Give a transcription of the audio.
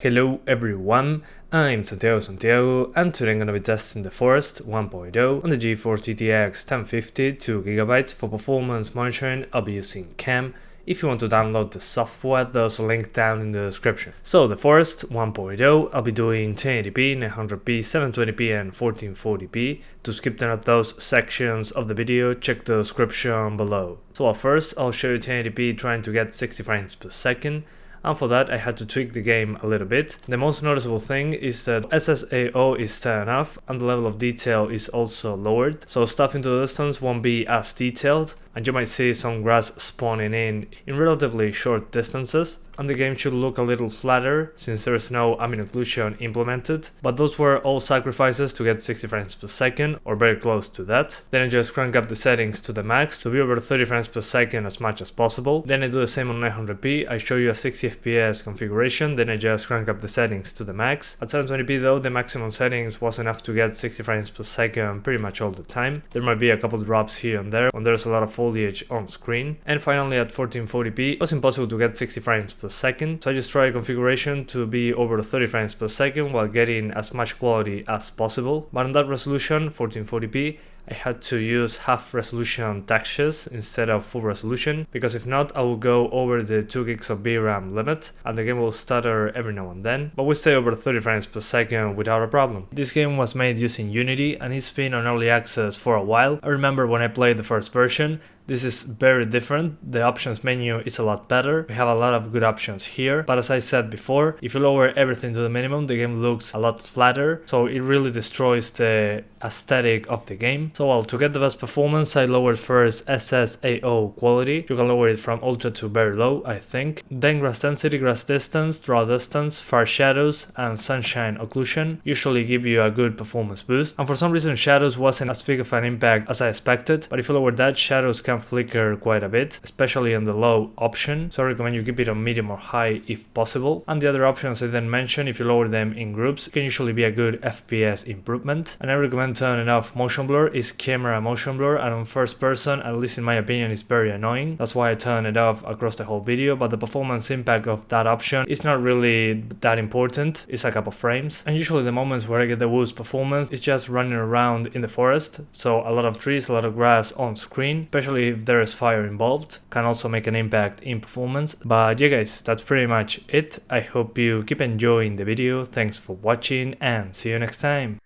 Hello everyone, I'm Santiago, and today I'm gonna be testing the Forest 1.0 on the GeForce GTX 1050 2GB for performance monitoring. I'll be using CAM. If you want to download the software, there's a link down in the description. So the Forest 1.0, I'll be doing 1080p, 900p, 720p and 1440p. To skip none of those sections of the video, check the description below. So at first, I'll show you 1080p trying to get 60 frames per second. And for that I had to tweak the game a little bit. The most noticeable thing is that SSAO is turned off and the level of detail is also lowered, so stuff into the distance won't be as detailed and you might see some grass spawning in relatively short distances, and the game should look a little flatter since there is no ambient occlusion implemented, but those were all sacrifices to get 60 frames per second or very close to that. Then I just crank up the settings to the max to be over 30 frames per second as much as possible. Then I do the same on 900p, I show you a 60 FPS configuration, then I just crank up the settings to the max. At 720p though, the maximum settings was enough to get 60 frames per second pretty much all the time. There might be a couple drops here and there when there's a lot of foliage on screen. And finally at 1440p, it was impossible to get 60 frames per second, so I just tried a configuration to be over 30 frames per second while getting as much quality as possible. But on that resolution, 1440p, I had to use half resolution textures instead of full resolution, because if not I will go over the 2 gigs of VRAM limit and the game will stutter every now and then, but we stay over 30 frames per second without a problem. This game was made using Unity and it's been on early access for a while. I remember when I played the first version. This is very different, the options menu is a lot better, we have a lot of good options here, but as I said before, if you lower everything to the minimum, the game looks a lot flatter, so it really destroys the aesthetic of the game. So well, to get the best performance, I lowered first SSAO quality. You can lower it from ultra to very low, I think. Then grass density, grass distance, draw distance, far shadows, and sunshine occlusion usually give you a good performance boost. And for some reason shadows wasn't as big of an impact as I expected, but if you lower that, shadows can flicker quite a bit, especially on the low option, so I recommend you keep it on medium or high if possible. And the other options I then mentioned, if you lower them in groups, it can usually be a good FPS improvement. And I recommend turning off motion blur, is camera motion blur, and on first person, at least in my opinion, is very annoying. That's why I turn it off across the whole video, but the performance impact of that option is not really that important, it's a couple frames. And usually the moments where I get the worst performance is just running around in the forest, so a lot of trees, a lot of grass on screen, especially if there is fire involved, can also make an impact in performance. But yeah guys, that's pretty much it. I hope you keep enjoying the video, thanks for watching and see you next time.